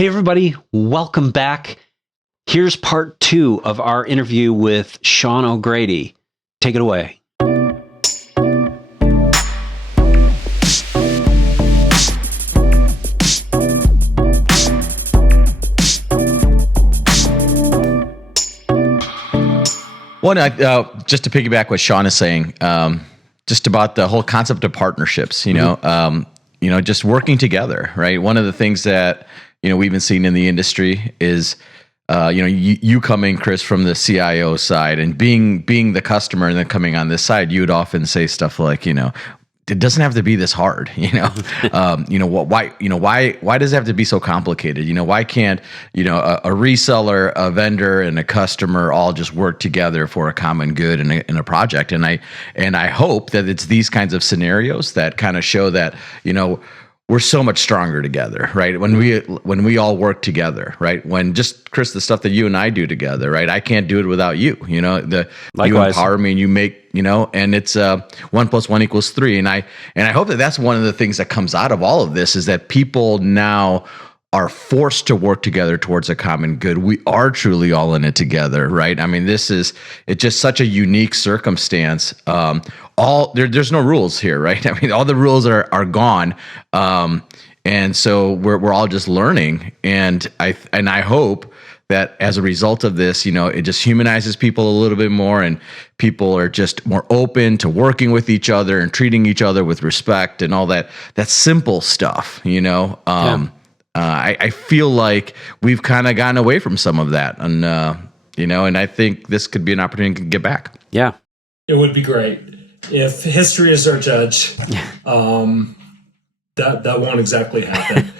Hey, everybody, welcome back. Here's part 2 of our interview with Shawn O'Grady. Take it away. One, just to piggyback what Shawn is saying, just about the whole concept of partnerships, just working together, right? One of the things that, we've been seeing in the industry is, you coming, Chris, from the CIO side and being the customer and then coming on this side, you would often say stuff like, it doesn't have to be this hard, why does it have to be so complicated? Why can't, a reseller, a vendor, and a customer all just work together for a common good in a project? And I hope that it's these kinds of scenarios that kind of show that, we're so much stronger together, right? When we all work together, right? When just, Chris, the stuff that you and I do together, right? I can't do it without you. You empower me and you make, and it's 1 + 1 = 3. And I hope that that's one of the things that comes out of all of this is that people now are forced to work together towards a common good. We are truly all in it together, right? I mean, it's just such a unique circumstance. There's no rules here, right? I mean, all the rules are gone. And so we're all just learning. And I hope that as a result of this, it just humanizes people a little bit more, and people are just more open to working with each other and treating each other with respect and all that simple stuff, I feel like we've kind of gotten away from some of that, and and I think this could be an opportunity to get back. Yeah, it would be great if history is our judge. That won't exactly happen.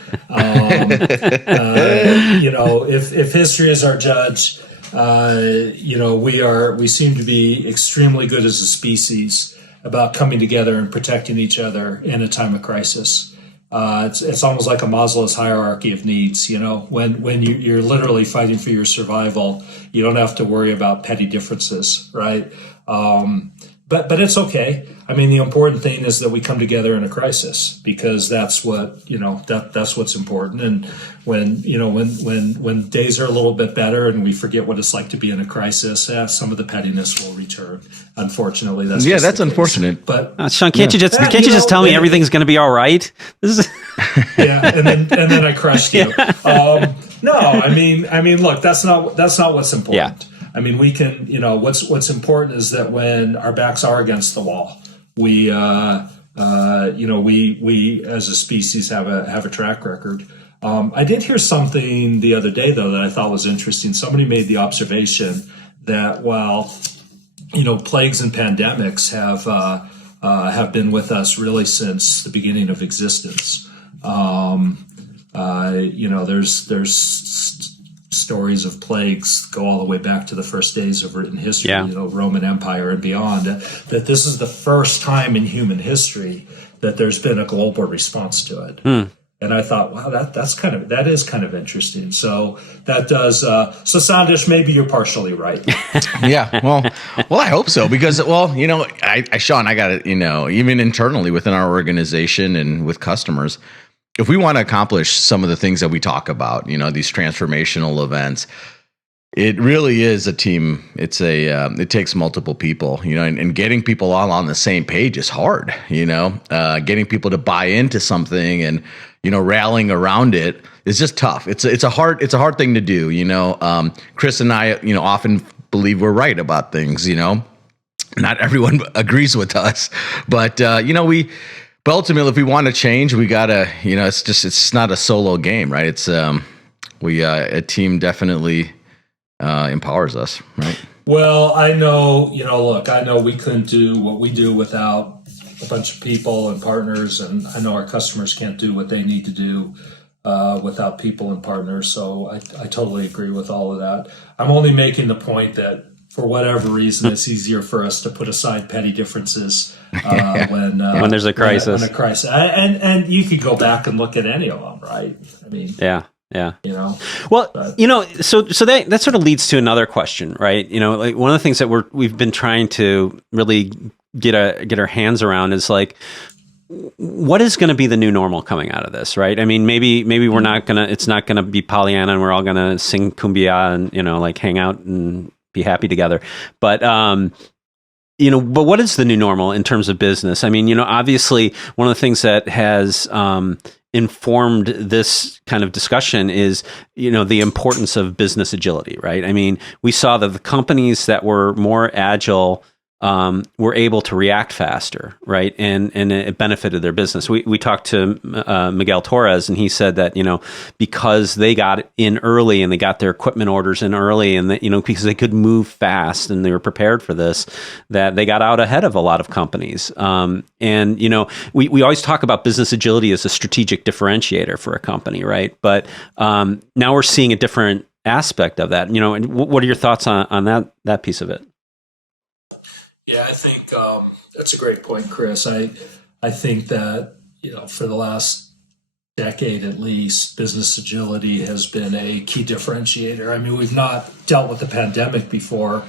If history is our judge, we seem to be extremely good as a species about coming together and protecting each other in a time of crisis. It's almost like a Maslow's hierarchy of needs. When you're literally fighting for your survival, you don't have to worry about petty differences, right? But it's okay. I mean, the important thing is that we come together in a crisis, because that's what that's what's important. And when days are a little bit better and we forget what it's like to be in a crisis, some of the pettiness will return. Unfortunately, that's unfortunate. But Sean, can't you just tell me everything's going to be all right? Yeah, and then I crushed you. No, I mean, look, that's not what's important. Yeah. I mean, we can, what's important is that when our backs are against the wall, we as a species have a track record. I did hear something the other day, though, that I thought was interesting. Somebody made the observation that while, plagues and pandemics have been with us really since the beginning of existence. There's stories of plagues go all the way back to the first days of written history, Roman Empire and beyond, that this is the first time in human history that there's been a global response to it. And I thought, wow, that is kind of interesting. So that does, so Sandesh, maybe you're partially right. Yeah. Well, I hope so, because, Sean, I got it, even internally within our organization and with customers, if we want to accomplish some of the things that we talk about, these transformational events, it really is a team. It takes multiple people, and getting people all on the same page is hard, getting people to buy into something and, rallying around it is just tough. It's a hard thing to do. Chris and I, often believe we're right about things, not everyone agrees with us, but, But ultimately, if we want to change, we gotta, it's not a solo game, right? It's a team definitely empowers us, right? Well, I know, I know we couldn't do what we do without a bunch of people and partners, and I know our customers can't do what they need to do without people and partners. So I totally agree with all of that. I'm only making the point that for whatever reason, it's easier for us to put aside petty differences when there's a crisis. When a crisis, and you could go back and look at any of them, right? I mean, yeah. Well, so that sort of leads to another question, right? Like one of the things that we've been trying to really get our hands around is like, what is going to be the new normal coming out of this, right? I mean, maybe we're not gonna. It's not gonna be Pollyanna, and we're all gonna sing Kumbaya and like hang out and be happy together. But but what is the new normal in terms of business? I mean, obviously, one of the things that has informed this kind of discussion is, the importance of business agility, right? I mean, we saw that the companies that were more agile were able to react faster, right? And it benefited their business. We talked to Miguel Torres, and he said that, because they got in early and they got their equipment orders in early, and that, because they could move fast and they were prepared for this, that they got out ahead of a lot of companies. We always talk about business agility as a strategic differentiator for a company, right? But now we're seeing a different aspect of that. And what are your thoughts on that piece of it? Yeah, I think that's a great point, Chris. I think that, for the last decade at least, business agility has been a key differentiator. I mean, we've not dealt with the pandemic before,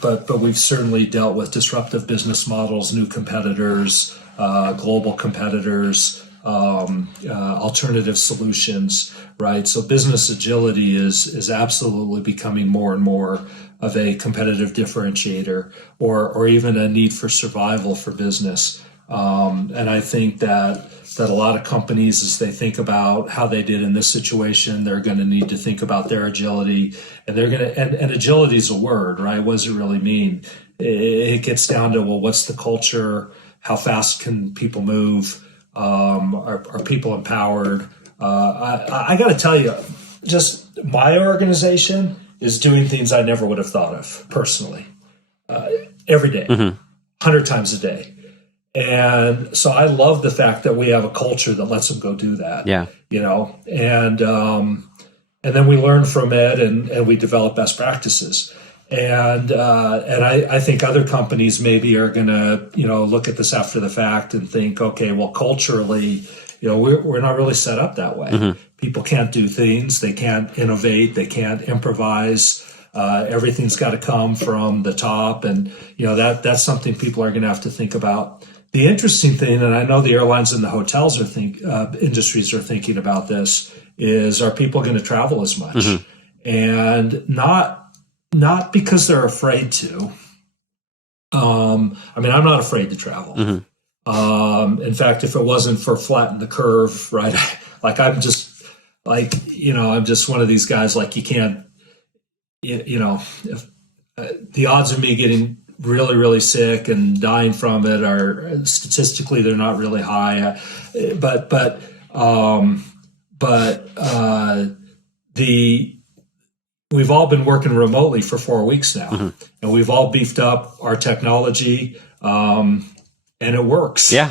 but we've certainly dealt with disruptive business models, new competitors, global competitors, alternative solutions, right? So business agility is absolutely becoming more and more of a competitive differentiator, or even a need for survival for business. And I think that a lot of companies, as they think about how they did in this situation, they're going to need to think about their agility, and they're going to, and agility is a word, right? What does it really mean? It gets down to, well, what's the culture? How fast can people move? Are people empowered? I got to tell you, just my organization is doing things I never would have thought of personally, every day, 100 times a day. And so I love the fact that we have a culture that lets them go do that. Yeah. And then we learn from it, and we develop best practices. And I think other companies maybe are going to, look at this after the fact and think, okay, well, culturally, we're not really set up that way. People can't do things. They can't innovate. They can't improvise. Everything's got to come from the top. And, that's something people are going to have to think about. The interesting thing, and I know the airlines and the hotels industries are thinking about this, is, are people going to travel as much? And not because they're afraid to. I'm not afraid to travel. In fact, if it wasn't for flatten the curve, right? I'm just one of these guys, you can't, if the odds of me getting really, really sick and dying from it are statistically, they're not really high. We've all been working remotely for 4 weeks now, and we've all beefed up our technology, and it works. Yeah.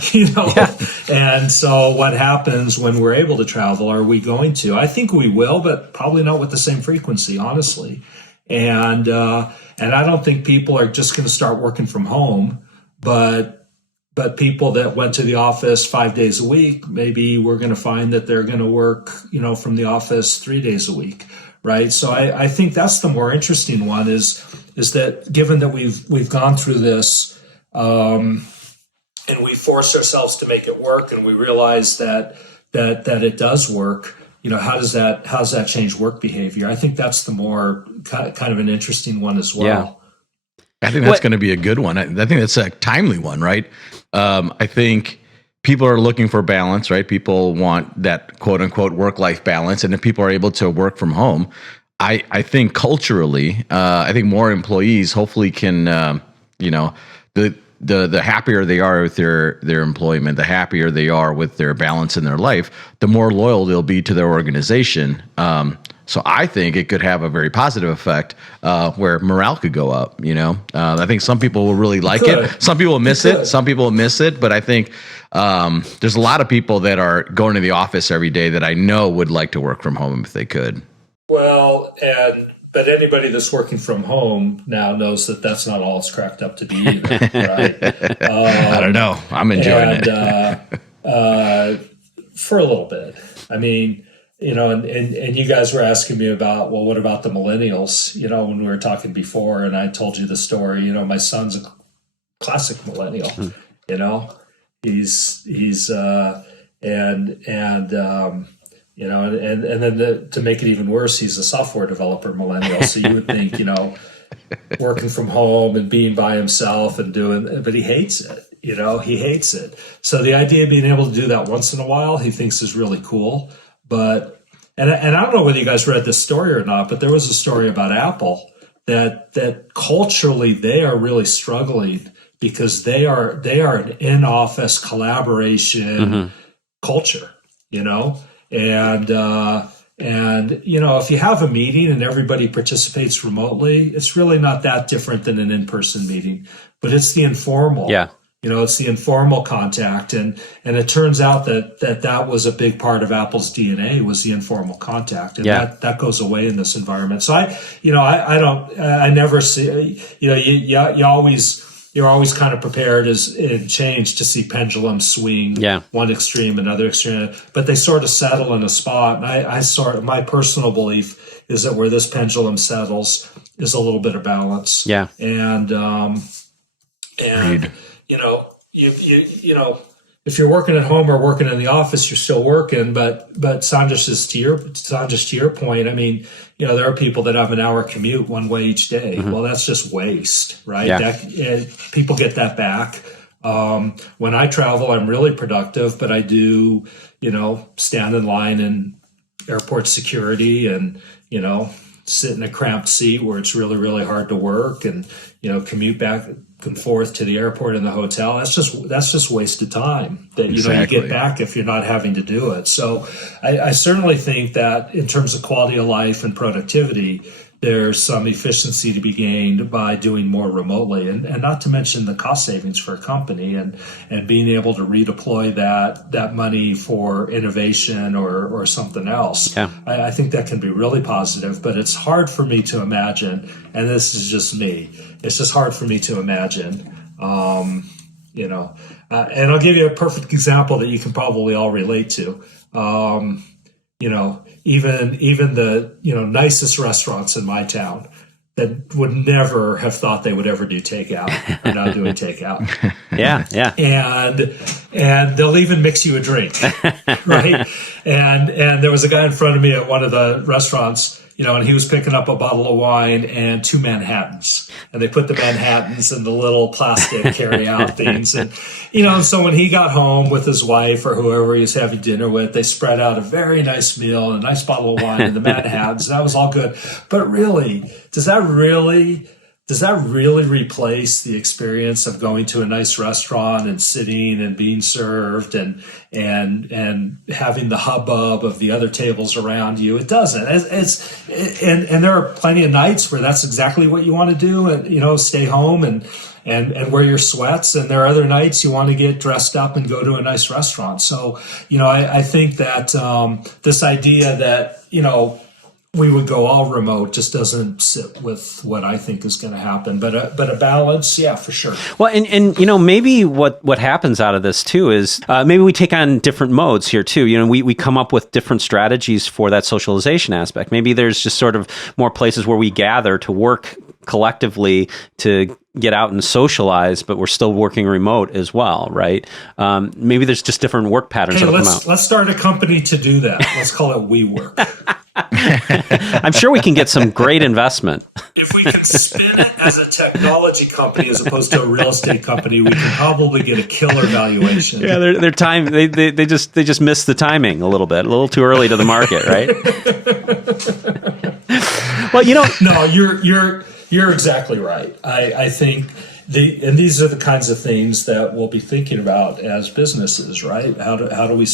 And so what happens when we're able to travel? Are we going to? I think we will, but probably not with the same frequency, honestly. And I don't think people are just going to start working from home, but people that went to the office 5 days a week, maybe we're going to find that they're going to work, from the office 3 days a week. Right. So I think that's the more interesting one is that given that we've gone through this, and we forced ourselves to make it work, and we realize that it does work, how does that change work behavior? I think that's the more kind of an interesting one as well. Yeah. I think that's going to be a good one. I think that's a timely one, right? I think people are looking for balance, right? People want that quote unquote work-life balance. And if people are able to work from home, I think culturally, I think more employees hopefully can, the happier they are with their employment, the happier they are with their balance in their life, the more loyal they'll be to their organization. So I think it could have a very positive effect where morale could go up. I think some people will really like it. Some people will miss it. Some people will miss it. But I think there's a lot of people that are going to the office every day that I know would like to work from home if they could. Well, but anybody that's working from home now knows that that's not all it's cracked up to be either, right? I don't know. I'm enjoying it. For a little bit. I mean, and you guys were asking me about, well, what about the millennials? When we were talking before, and I told you the story, my son's a classic millennial, He's and then to make it even worse, he's a software developer millennial. So you would think, working from home and being by himself and but he hates it. He hates it. So the idea of being able to do that once in a while, he thinks is really cool. But I don't know whether you guys read this story or not, but there was a story about Apple that culturally they are really struggling because they are an in-office collaboration culture, and if you have a meeting and everybody participates remotely, it's really not that different than an in-person meeting, but it's the informal. Yeah. It's the informal contact, and it turns out that was a big part of Apple's DNA, was the informal contact, and that goes away in this environment. So I never see, you're always kind of prepared in change to see pendulums swing one extreme, another extreme, but they sort of settle in a spot. And my personal belief is that where this pendulum settles is a little bit of balance. Yeah. If you're working at home or working in the office, you're still working. But Sandra's to your point, I mean, there are people that have an hour commute one way each day. Well, that's just waste, right? Yeah. People get that back. When I travel, I'm really productive, but I do, stand in line in airport security and, sit in a cramped seat where it's really, really hard to work and, commute back and forth to the airport and the hotel. That's just wasted time that, Exactly. you get back if you're not having to do it. So I certainly think that in terms of quality of life and productivity, there's some efficiency to be gained by doing more remotely, and not to mention the cost savings for a company and being able to redeploy that money for innovation or something else. Yeah. I think that can be really positive, but it's hard for me to imagine, and this is just me, it's just hard for me to imagine, and I'll give you a perfect example that you can probably all relate to. Even the nicest restaurants in my town that would never have thought they would ever do takeout are now doing takeout. Yeah. And they'll even mix you a drink, right? And there was a guy in front of me at one of the restaurants, and he was picking up a bottle of wine and 2 Manhattans. And they put the Manhattans in the little plastic carry-out things. And, so when he got home with his wife or whoever he was having dinner with, they spread out a very nice meal and a nice bottle of wine and the Manhattans. That was all good. But really, does that really replace the experience of going to a nice restaurant and sitting and being served and having the hubbub of the other tables around you? It doesn't. And there are plenty of nights where that's exactly what you want to do, and stay home and wear your sweats. And there are other nights you want to get dressed up and go to a nice restaurant. So I think that this idea that we would go all remote just doesn't sit with what I think is going to happen. But a balance, yeah, for sure. Well, and maybe what happens out of this too is maybe we take on different modes here too. We come up with different strategies for that socialization aspect. Maybe there's just sort of more places where we gather to work collectively to get out and socialize, but we're still working remote as well, right? Maybe there's just different work patterns that'll come out. Let's start a company to do that. Let's call it WeWork. I'm sure we can get some great investment. If we can spin it as a technology company as opposed to a real estate company, we can probably get a killer valuation. Yeah, their time they just missed the timing a little too early to the market, right? Well, No, you're exactly right. I think these are the kinds of things that we'll be thinking about as businesses, right? How do we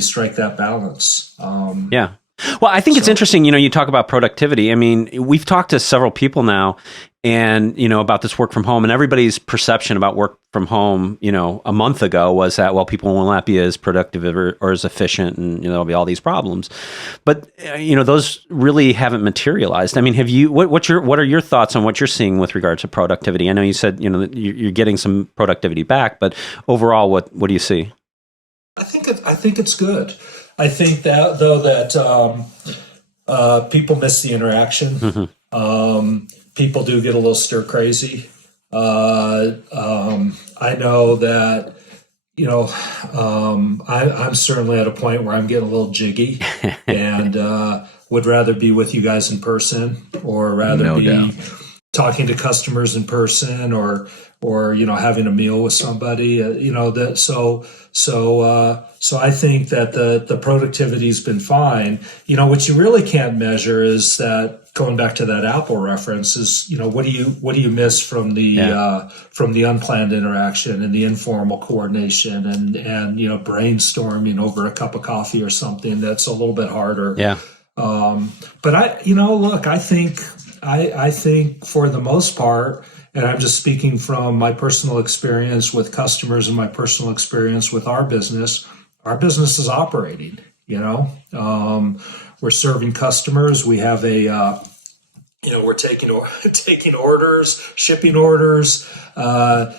strike that balance? Yeah. Well, I think it's interesting, you talk about productivity. I mean, we've talked to several people now and, about this work from home, and everybody's perception about work from home, a month ago was that, well, people will not be as productive or as efficient, and, there'll be all these problems. But, those really haven't materialized. I mean, what are your thoughts on what you're seeing with regard to productivity? I know you said, that you're getting some productivity back, but overall, what do you see? I think it's good. I think that people miss the interaction. Mm-hmm. People do get a little stir crazy. I I know that, I'm certainly at a point where I'm getting a little jiggy and would rather be with you guys in person, or rather No be doubt. talking to customers in person, or having a meal with somebody. So I think that the productivity's been fine. What you really can't measure is that, going back to that Apple reference, is what do you miss from the unplanned interaction and the informal coordination and brainstorming over a cup of coffee or something that's a little bit harder. Yeah. But I think for the most part, and I'm just speaking from my personal experience with customers and my personal experience with our business is operating. We're serving customers. We have we're taking orders, shipping orders. So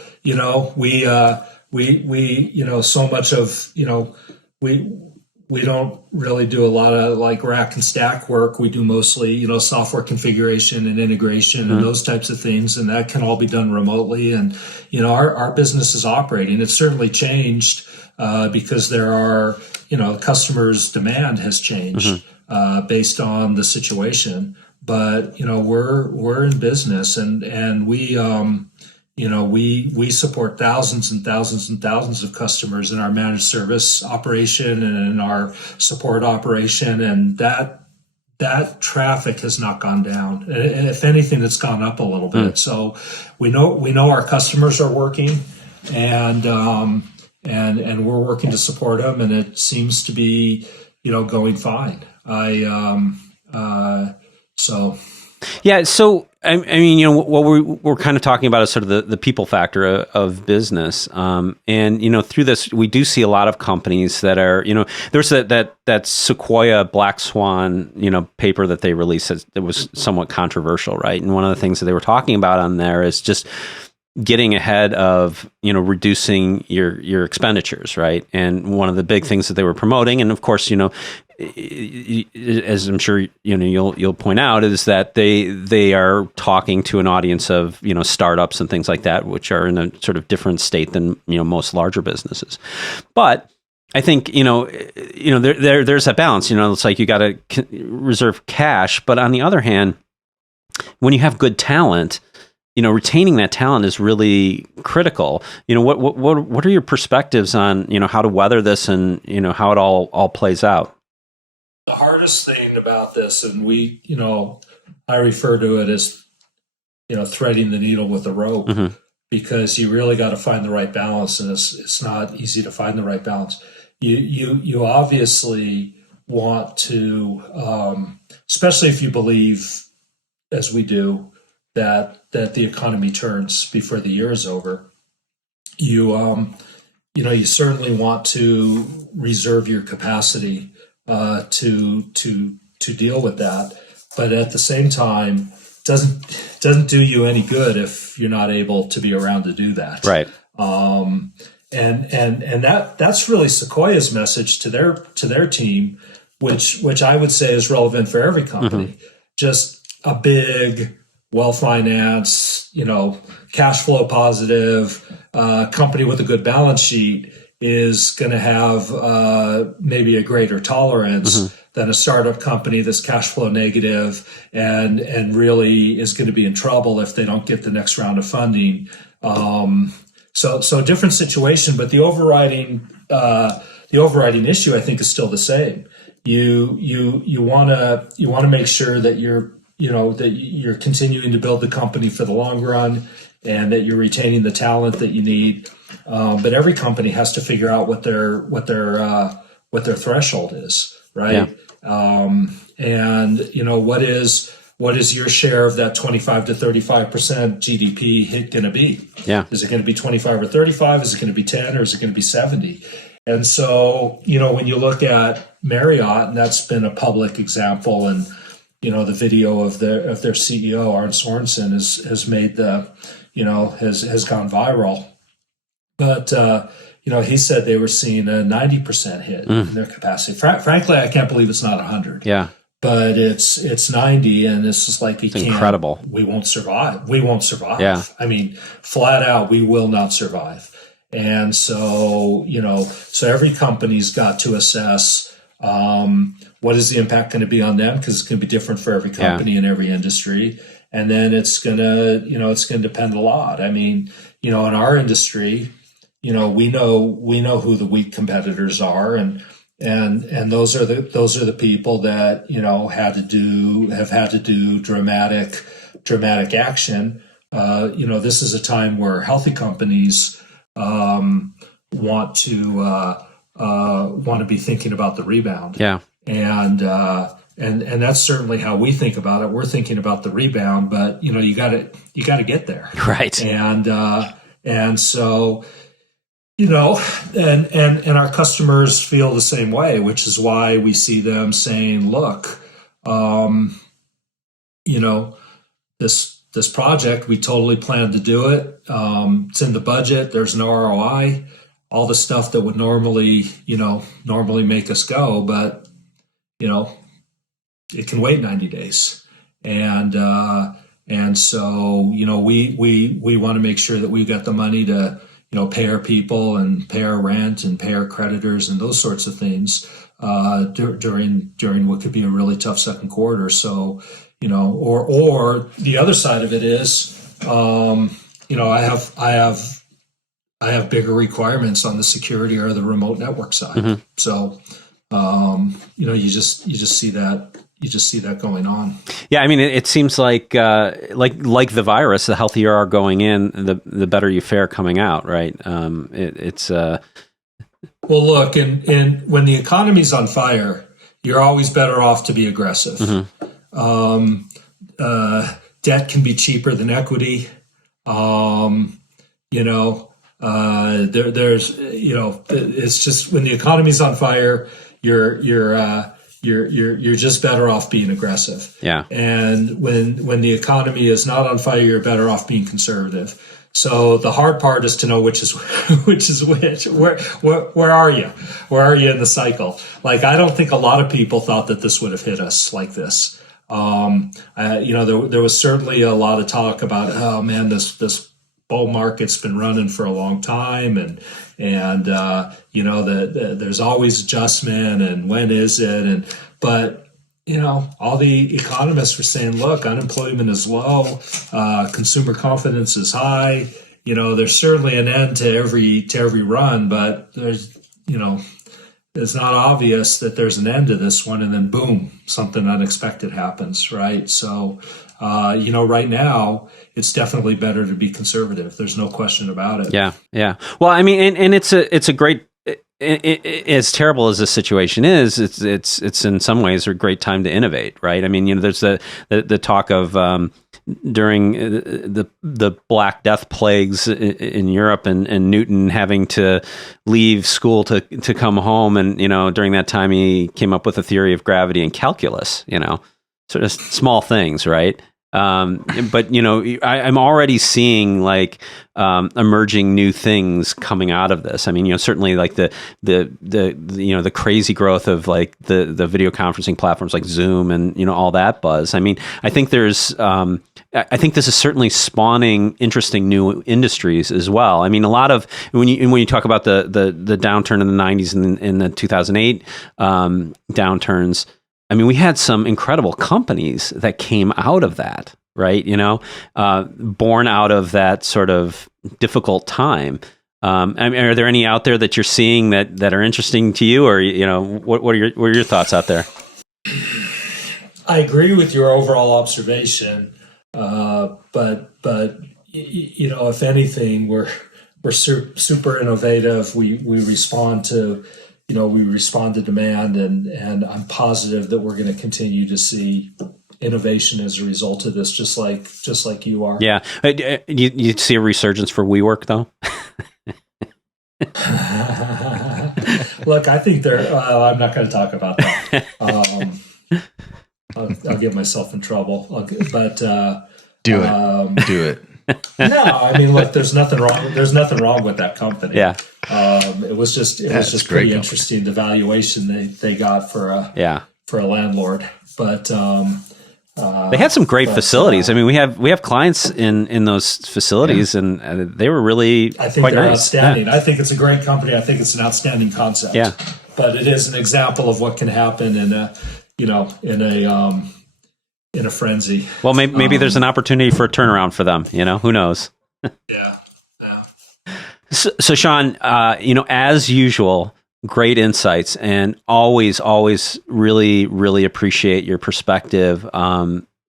much of we don't really do a lot of like rack and stack work. We do mostly, software configuration and integration and those types of things. And that can all be done remotely. And, our business is operating. It's certainly changed because there are, customers' demand has changed based on the situation. But, we're in business and we, we support thousands and thousands and thousands of customers in our managed service operation and in our support operation, and that traffic has not gone down. If anything, it's gone up a little bit. So we know our customers are working, and we're working to support them, and it seems to be going fine. Yeah. So, I mean, what we're kind of talking about is sort of the people factor of business. And, through this, we do see a lot of companies that are, there's that Sequoia Black Swan, paper that they released that was somewhat controversial, right? And one of the things that they were talking about on there is just getting ahead of, reducing your expenditures, right? And one of the big things that they were promoting, and of course, as I'm sure you'll point out, is that they are talking to an audience of startups and things like that, which are in a sort of different state than most larger businesses. But I think there's a balance. It's like you got to reserve cash, but on the other hand, when you have good talent, retaining that talent is really critical. What are your perspectives on how to weather this and how it all plays out? The hardest thing about this, and I refer to it as threading the needle with a rope, because you really got to find the right balance, and it's not easy to find the right balance. You obviously want to, especially if you believe, as we do, that the economy turns before the year is over. You certainly want to reserve your capacity to deal with that, but at the same time, doesn't do you any good if you're not able to be around to do that. Right. And that's really Sequoia's message to their team, which I would say is relevant for every company. Just a big, well-financed, cash flow positive company with a good balance sheet is going to have maybe a greater tolerance than a startup company that's cash flow negative and really is going to be in trouble if they don't get the next round of funding. So different situation, but the overriding issue, I think, is still the same. You want to make sure that you're continuing to build the company for the long run, and that you're retaining the talent that you need. But every company has to figure out what their threshold is, right? Yeah. And what is your share of that 25 to 35% GDP hit going to be? Yeah. Is it going to be 25 or 35? Is it going to be 10, or is it going to be 70? And so, when you look at Marriott, and that's been a public example, and the video of their CEO, Arne Sorensen, has made has gone viral. But he said they were seeing a 90% hit in their capacity. Frankly, I can't believe it's not 100. Yeah. but it's 90, and it's just like it's incredible. We won't survive. We won't survive. Yeah. I mean, flat out, we will not survive. And so, so every company's got to assess what is the impact going to be on them, because it's going to be different for every company and every industry. And then it's going to, it's going to depend a lot. I mean, in our industry, we know who the weak competitors are, and those are the people that have had to do dramatic action. This is a time where healthy companies want to be thinking about the rebound. Yeah. And that's certainly how we think about it. We're thinking about the rebound, but you got to get there. Right. And so, and our customers feel the same way, which is why we see them saying, look, this project, we totally planned to do it. It's in the budget. There's no ROI, all the stuff that would normally make us go, but it can wait 90 days. And so, we want to make sure that we've got the money to, pay our people and pay our rent and pay our creditors and those sorts of things during what could be a really tough second quarter. So, or the other side of it is, I have bigger requirements on the security or the remote network side. Mm-hmm. So, you just see that going on. Yeah, I mean, it seems like the virus, the healthier you are going in, the better you fare coming out, right? Well, look, when the economy's on fire, you're always better off to be aggressive. Mm-hmm. Debt can be cheaper than equity. It's just when the economy's on fire, you're just better off being aggressive. Yeah. And when the economy is not on fire, you're better off being conservative. So the hard part is to know which is which. Where are you? Where are you in the cycle? Like, I don't think a lot of people thought that this would have hit us like this. There was certainly a lot of talk about, oh man, this bull market's been running for a long time, and there's always adjustment, and when is it? But all the economists were saying, look, unemployment is low, consumer confidence is high. There's certainly an end to every run, but there's it's not obvious that there's an end to this one, and then boom, something unexpected happens, right? So, right now, it's definitely better to be conservative. There's no question about it. Yeah, yeah. Well, I mean, and it's a great. As terrible as this situation is, it's in some ways a great time to innovate, right? I mean, there's the talk of during the Black Death plagues in Europe, and Newton having to leave school to come home, and during that time he came up with a theory of gravity and calculus, sort of small things, right? But I'm already seeing emerging new things coming out of this. I mean, certainly like the crazy growth of like the video conferencing platforms like Zoom and all that buzz. I mean, I think this is certainly spawning interesting new industries as well. I mean, a lot of when you talk about the downturn in the 90s and in the 2008 downturns. I mean, we had some incredible companies that came out of that, right? Born out of that sort of difficult time. I mean, are there any out there that you're seeing that are interesting to you, or what are your thoughts out there? I agree with your overall observation, but if anything, we're super innovative. We respond to. We respond to demand, and I'm positive that we're going to continue to see innovation as a result of this, just like you are. Yeah. You see a resurgence for WeWork, though? Look, I think I'm not going to talk about that. I'll get myself in trouble. Do it. No, I mean, look, there's nothing wrong with that company. Yeah. It was just pretty interesting, the valuation they got for a landlord. But they had some great facilities. I mean, we have clients in those facilities, and they were really I think quite they're nice. outstanding. I think it's a great company. I think it's an outstanding concept. Yeah. But it is an example of what can happen in a frenzy. Well, maybe there's an opportunity for a turnaround for them. Who knows? Yeah. So Shawn, as usual, great insights, and always really, really appreciate your perspective.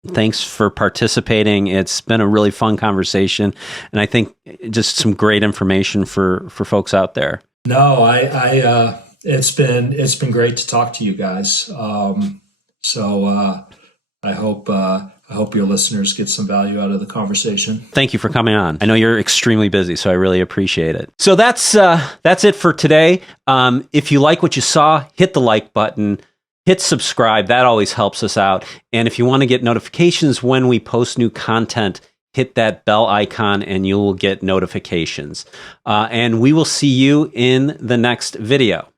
Thanks for participating. It's been a really fun conversation, and I think just some great information for folks out there. No, it's been great to talk to you guys. So I hope your listeners get some value out of the conversation. Thank you for coming on. I know you're extremely busy, so I really appreciate it. So that's it for today. If you like what you saw, hit the like button, hit subscribe. That always helps us out. And if you want to get notifications when we post new content, hit that bell icon and you will get notifications. And we will see you in the next video.